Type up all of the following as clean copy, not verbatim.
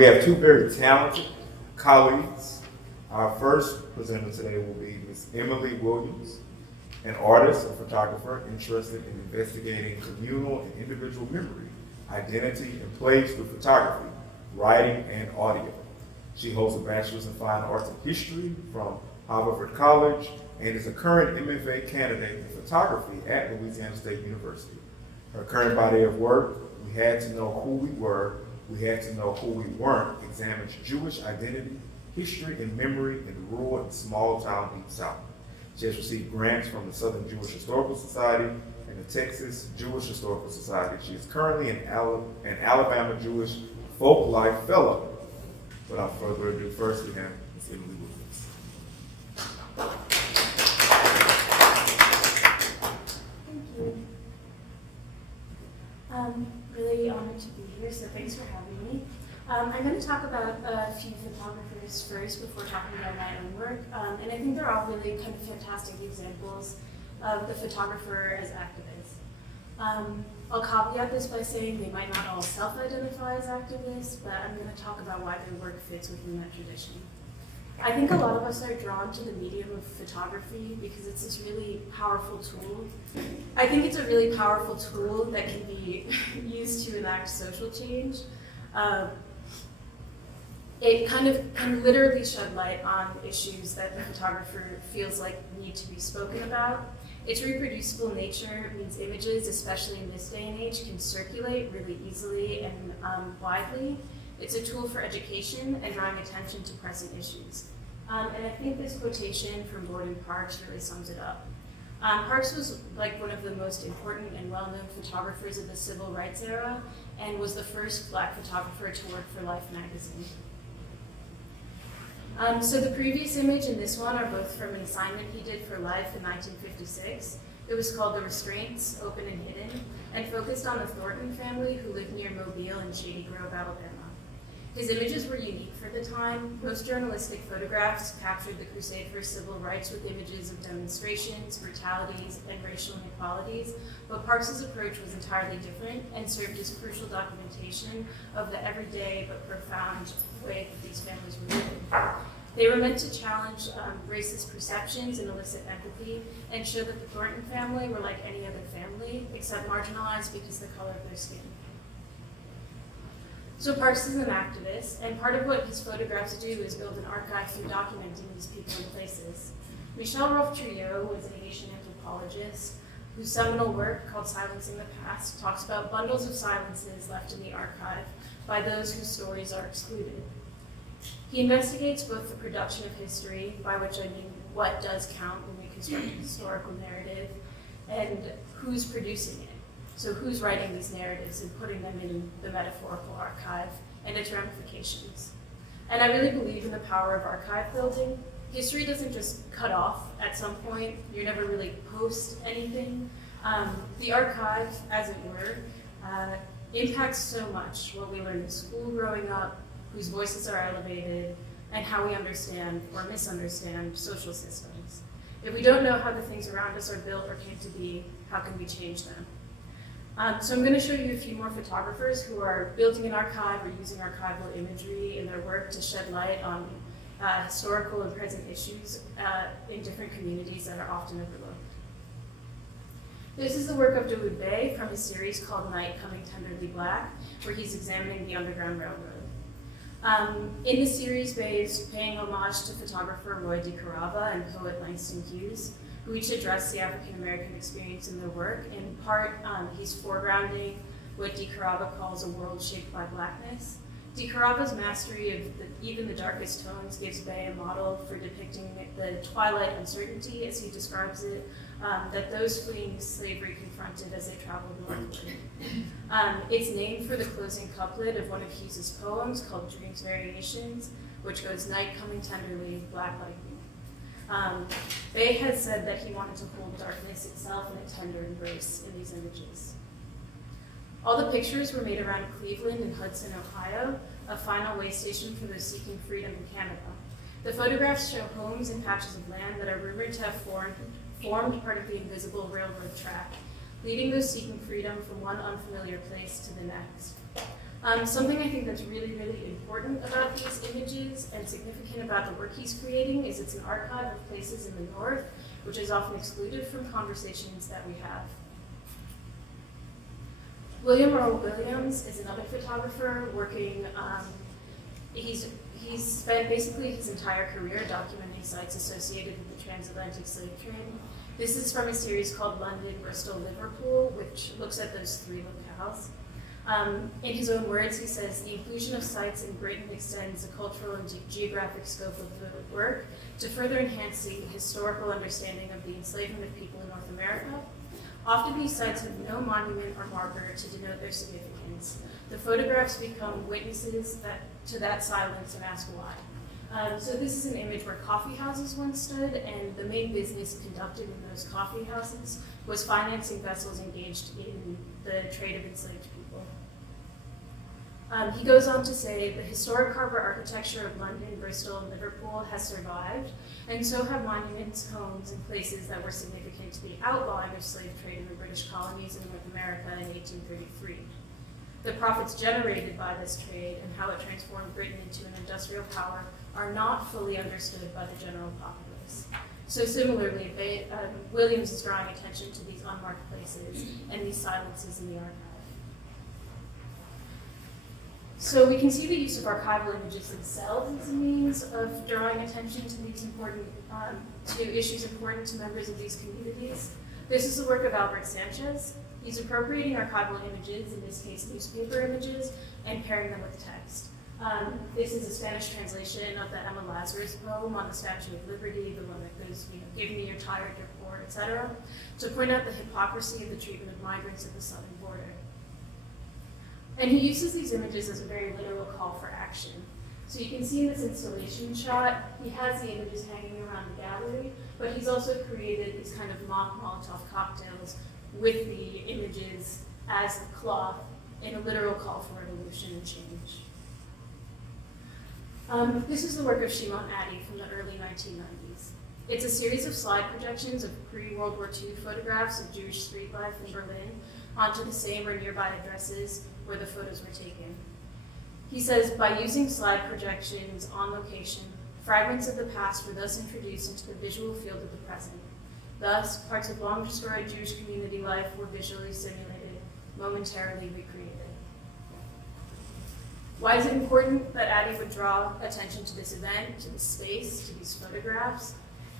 We have two very talented colleagues. Our first presenter today will be Ms. Emily Williams, an artist and photographer interested in investigating communal and individual memory, identity, and place through photography, writing, and audio. She holds a Bachelor's in Fine Arts and History from Haverford College and is a current MFA candidate in photography at Louisiana State University. Her current body of work, We Had to Know Who We Were, We Had to Know Who We Weren't, examines Jewish identity, history, and memory in the rural and small town Deep South. She has received grants from the Southern Jewish Historical Society and the Texas Jewish Historical Society. She is currently an Alabama Jewish Folklife Fellow. Without further ado, first we have Ms. Emily Williams. Thank you. Really honored to be here, so thanks for having me. I'm going to talk about a few photographers first before talking about my own work, and I think they're all really kind of fantastic examples of the photographer as activists. I'll caveat this by saying they might not all self-identify as activists, but I'm going to talk about why their work fits within that tradition. I think a lot of us are drawn to the medium of photography because it's this really powerful tool. I think it's a really powerful tool that can be used to enact social change. It kind of can literally shed light on issues that the photographer feels like need to be spoken about. Its reproducible nature means images, especially in this day and age, can circulate really easily and widely. It's a tool for education and drawing attention to present issues. And I think this quotation from Gordon Parks really sums it up. Parks was like one of the most important and well-known photographers of the civil rights era and was the first Black photographer to work for Life magazine. So the previous image and this one are both from an assignment he did for Life in 1956. It was called The Restraints, Open and Hidden, and focused on the Thornton family who lived near Mobile in Shady Grove, Alabama. His images were unique for the time. Most journalistic photographs captured the crusade for civil rights with images of demonstrations, brutalities, and racial inequalities, but Parks's approach was entirely different and served as crucial documentation of the everyday but profound way that these families were living. They were meant to challenge racist perceptions and elicit empathy and show that the Thornton family were like any other family, except marginalized because of the color of their skin. So Parks is an activist, and part of what his photographs do is build an archive through documenting these people and places. Michel Rolfe-Trouillot was a Haitian anthropologist whose seminal work, called Silencing the Past, talks about bundles of silences left in the archive by those whose stories are excluded. He investigates both the production of history, by which I mean what does count when we construct a historical narrative, and who's producing it. So who's writing these narratives and putting them in the metaphorical archive and its ramifications. And I really believe in the power of archive building. History doesn't just cut off at some point. You never really post anything. The archive, as it were, impacts so much what we learn in school growing up, whose voices are elevated, and how we understand or misunderstand social systems. If we don't know how the things around us are built or came to be, how can we change them? So I'm going to show you a few more photographers who are building an archive or using archival imagery in their work to shed light on historical and present issues in different communities that are often overlooked. This is the work of Dawood Bey from his series called Night Coming Tenderly Black, where he's examining the Underground Railroad. In the series, Bey is paying homage to photographer Roy DeCarava and poet Langston Hughes, who each address the African-American experience in their work. In part, he's foregrounding what DeCarava calls a world shaped by Blackness. DeCarava's mastery of even the darkest tones gives Bey a model for depicting the twilight uncertainty, as he describes it, that those fleeing slavery confronted as they traveled northward. It's named for the closing couplet of one of Hughes's poems called Dreams Variations, which goes, "Night coming tenderly, black like me." Bey has said that he wanted to hold darkness itself in a tender embrace in these images. All the pictures were made around Cleveland and Hudson, Ohio, a final way station for those seeking freedom in Canada. The photographs show homes and patches of land that are rumored to have formed part of the invisible railroad track, leading those seeking freedom from one unfamiliar place to the next. Something I think that's really, really important about these images and significant about the work he's creating is it's an archive of places in the North, which is often excluded from conversations that we have. William Earl Williams is another photographer working, he's spent basically his entire career documenting sites associated with the transatlantic slave trade. This is from a series called London, Bristol, Liverpool, which looks at those 3 locales. In his own words, he says, the inclusion of sites in Britain extends the cultural and geographic scope of the work to further enhance the historical understanding of the enslavement of people in North America. Often these sites have no monument or marker to denote their significance. The photographs become witnesses to that silence and ask why. So this is an image where coffee houses once stood, and the main business conducted in those coffee houses was financing vessels engaged in the trade of enslaved people. He goes on to say, the historic harbor architecture of London, Bristol, and Liverpool has survived, and so have monuments, homes, and places that were significant to the outlawing of slave trade in the British colonies in North America in 1833. The profits generated by this trade and how it transformed Britain into an industrial power are not fully understood by the general populace. So similarly, Williams is drawing attention to these unmarked places and these silences in the archive. So we can see the use of archival images themselves as a means of drawing attention to these important, to issues important to members of these communities. This is the work of Albert Sanchez. He's appropriating archival images, in this case newspaper images, and pairing them with text. This is a Spanish translation of the Emma Lazarus poem on the Statue of Liberty, the one that goes, give me your tired, your poor, etc., to point out the hypocrisy of the treatment of migrants at the southern border. And he uses these images as a very literal call for action. So you can see in this installation shot, he has the images hanging around the gallery, but he's also created these kind of mock Molotov cocktails with the images as the cloth in a literal call for revolution and change. This is the work of Shimon Addy from the early 1990s. It's a series of slide projections of pre-World War II photographs of Jewish street life in Berlin onto the same or nearby addresses where the photos were taken. He says, by using slide projections on location, fragments of the past were thus introduced into the visual field of the present. Thus, parts of long-destroyed Jewish community life were visually simulated, momentarily recreated. Why is it important that Addy would draw attention to this event, to this space, to these photographs,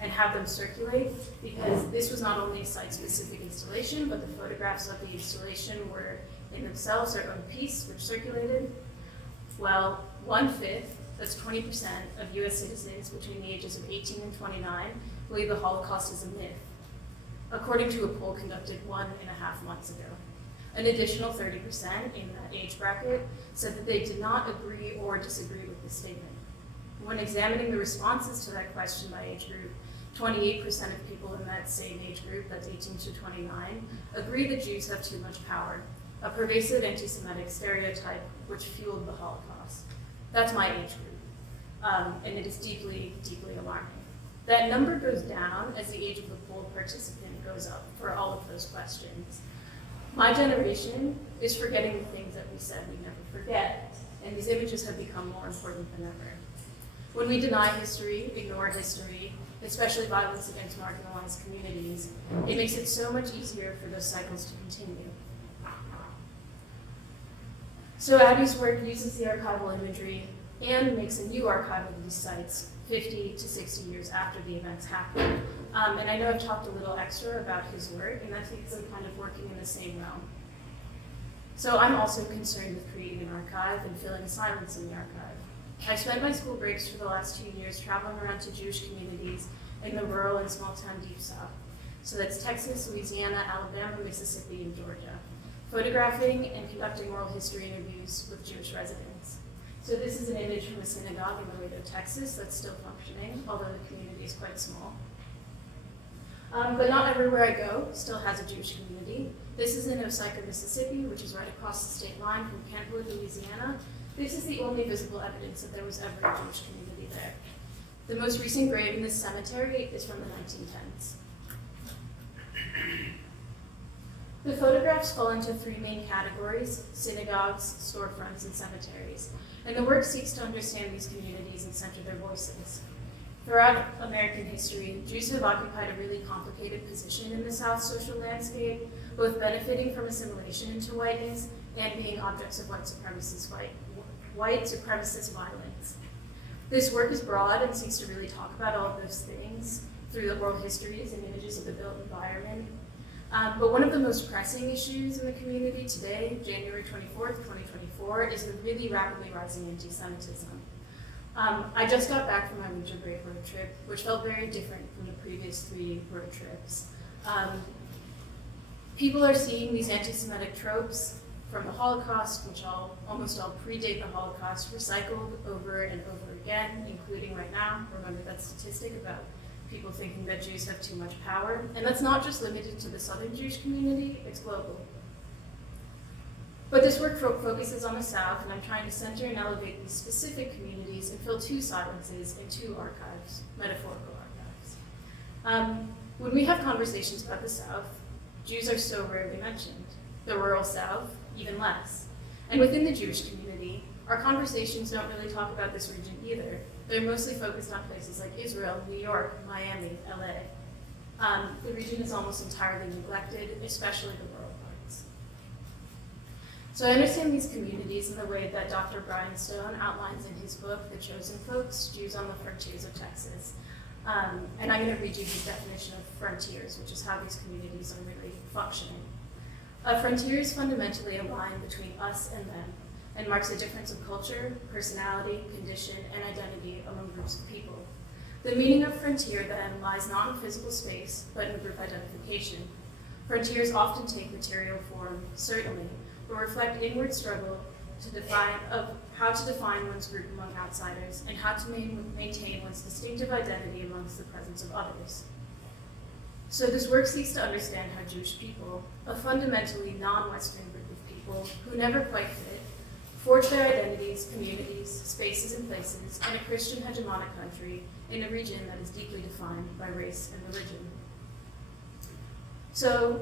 and have them circulate? Because this was not only a site-specific installation, but the photographs of the installation were in themselves their own piece, which circulated. Well, 1/5, that's 20% of US citizens between the ages of 18 and 29 believe the Holocaust is a myth, according to a poll conducted 1.5 months ago. An additional 30% in that age bracket said that they did not agree or disagree with this statement. When examining the responses to that question by age group, 28% of people in that same age group, that's 18 to 29, agree that Jews have too much power, a pervasive anti-Semitic stereotype which fueled the Holocaust. That's my age group, and it is deeply, deeply alarming. That number goes down as the age of the poll participant goes up for all of those questions. My generation is forgetting the things that we said we'd never forget, and these images have become more important than ever. When we deny history, ignore history, especially violence against marginalized communities, it makes it so much easier for those cycles to continue. So Addy's work uses the archival imagery and makes a new archive of these sites 50 to 60 years after the events happened. And I know I've talked a little extra about his work, and that's because I'm kind of working in the same realm. So I'm also concerned with creating an archive and filling silence in the archive. I've spent my school breaks for the last 2 years traveling around to Jewish communities in the rural and small town Deep South. So that's Texas, Louisiana, Alabama, Mississippi, and Georgia, photographing and conducting oral history interviews with Jewish residents. So this is an image from a synagogue in Laredo, Texas that's still functioning, although the community is quite small. But not everywhere I go still has a Jewish community. This is in Osaka, Mississippi, which is right across the state line from Kentwood, Louisiana. This is the only visible evidence that there was ever a Jewish community there. The most recent grave in this cemetery is from the 1910s. The photographs fall into three main categories: synagogues, storefronts, and cemeteries. And the work seeks to understand these communities and center their voices. Throughout American history, Jews have occupied a really complicated position in the South's social landscape, both benefiting from assimilation into whiteness and being objects of white supremacist violence. This work is broad and seeks to really talk about all of those things through the oral histories and images of the built environment. But one of the most pressing issues in the community today, January 24th, 2024, is the really rapidly rising anti-Semitism. I just got back from my winter break road trip, which felt very different from the previous 3 road trips. People are seeing these anti-Semitic tropes from the Holocaust, which almost all predate the Holocaust, recycled over and over again, including right now. Remember that statistic about people thinking that Jews have too much power. And that's not just limited to the Southern Jewish community, it's global. But this work focuses on the South, and I'm trying to center and elevate these specific communities and fill 2 silences in 2 archives, metaphorical archives. When we have conversations about the South, Jews are so rarely mentioned. The rural South, even less. And within the Jewish community, our conversations don't really talk about this region either. They're mostly focused on places like Israel, New York, Miami, LA. The region is almost entirely neglected, especially the rural parts. So I understand these communities in the way that Dr. Brian Stone outlines in his book, The Chosen Folks, Jews on the Frontiers of Texas. And I'm going to read you his definition of frontiers, which is how these communities are really functioning. A frontier is fundamentally a line between us and them, and marks a difference of culture, personality, condition, and identity among groups of people. The meaning of frontier, then, lies not in physical space, but in group identification. Frontiers often take material form, certainly, but reflect inward struggle of how to define one's group among outsiders, and how to maintain one's distinctive identity amongst the presence of others. So this work seeks to understand how Jewish people, a fundamentally non-Western group of people who never quite fit, forge their identities, communities, spaces, and places in a Christian hegemonic country in a region that is deeply defined by race and religion. So,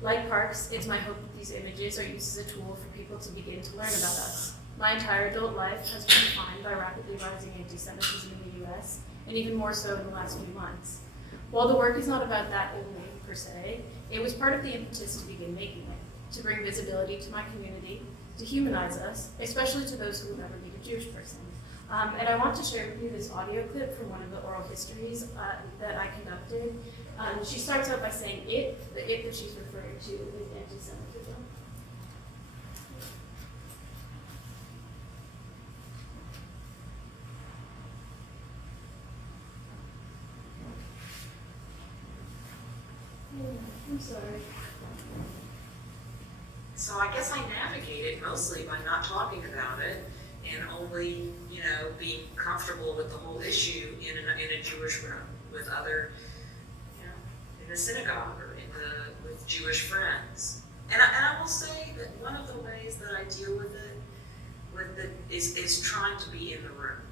like Parks, it's my hope that these images are used as a tool for people to begin to learn about us. My entire adult life has been defined by rapidly rising anti-Semitism in the US, and even more so in the last few months. While the work is not about that only, per se, it was part of the impetus to begin making it, to bring visibility to my community, to humanize us, especially to those who will never meet a Jewish person. And I want to share with you this audio clip from one of the oral histories that I conducted. She starts out by saying the it that she's referring to is anti-Semitism. I'm sorry. So I guess I navigated mostly by not talking about it and only, being comfortable with the whole issue in a Jewish room with other, in the synagogue or with Jewish friends. And I will say that one of the ways that I deal with it is trying to be in the room,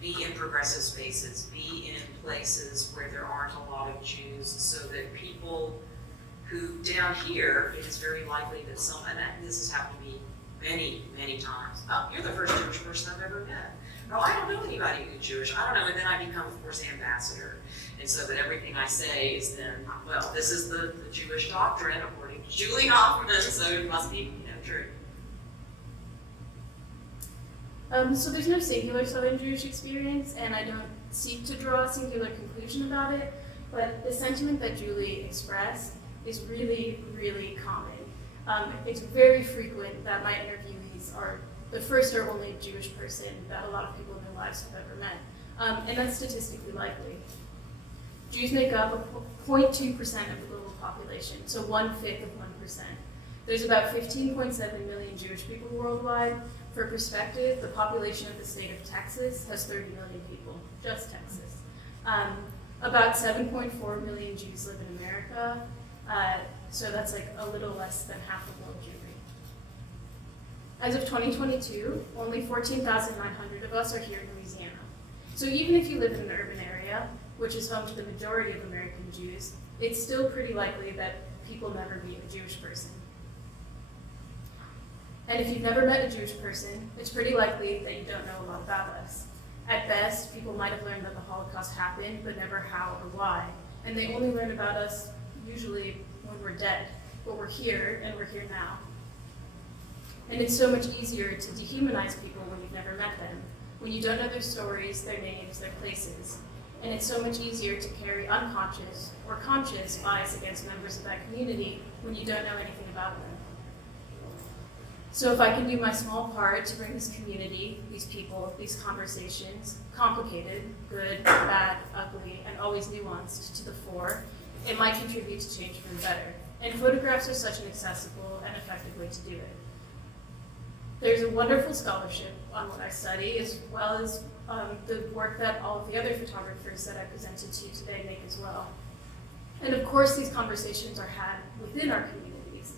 be in progressive spaces, be in places where there aren't a lot of Jews, so that people who down here, it is very likely that this has happened to me many, many times. Oh, you're the first Jewish person I've ever met. Oh, I don't know anybody who's Jewish. I don't know. And then I become, of course, ambassador. And so that everything I say is then, well, this is the Jewish doctrine according to Julie Hoffman, so it must be, true. So there's no singular Southern Jewish experience, and I don't seek to draw a singular conclusion about it, but the sentiment that Julie expressed is really, really common. It's very frequent that my interviewees are the first or only Jewish person that a lot of people in their lives have ever met. And that's statistically likely. Jews make up 0.2% of the global population, so 1/5 of 1%. There's about 15.7 million Jewish people worldwide. For perspective, the population of the state of Texas has 30 million people, just Texas. About 7.4 million Jews live in America, so that's like a little less than half of world Jewry. As of 2022, only 14,900 of us are here in Louisiana. So even if you live in an urban area, which is home to the majority of American Jews, it's still pretty likely that people never meet a Jewish person. And if you've never met a Jewish person, it's pretty likely that you don't know a lot about us. At best, people might have learned that the Holocaust happened, but never how or why. And they only learn about us usually when we're dead, but we're here, and we're here now. And it's so much easier to dehumanize people when you've never met them, when you don't know their stories, their names, their places. And it's so much easier to carry unconscious or conscious bias against members of that community when you don't know anything about them. So if I can do my small part to bring this community, these people, these conversations, complicated, good, bad, ugly, and always nuanced, to the fore, it might contribute to change for the better. And photographs are such an accessible and effective way to do it. There's a wonderful scholarship on what I study, as well as the work that all of the other photographers that I presented to you today make as well. And of course, these conversations are had within our communities.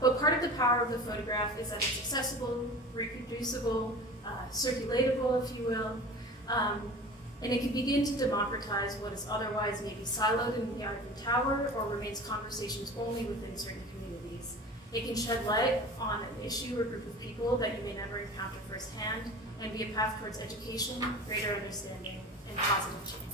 But part of the power of the photograph is that it's accessible, reproducible, circulatable, if you will, and it can begin to democratize what is otherwise maybe siloed in the ivory tower or remains conversations only within certain communities. It can shed light on an issue or group of people that you may never encounter firsthand and be a path towards education, greater understanding, and positive change.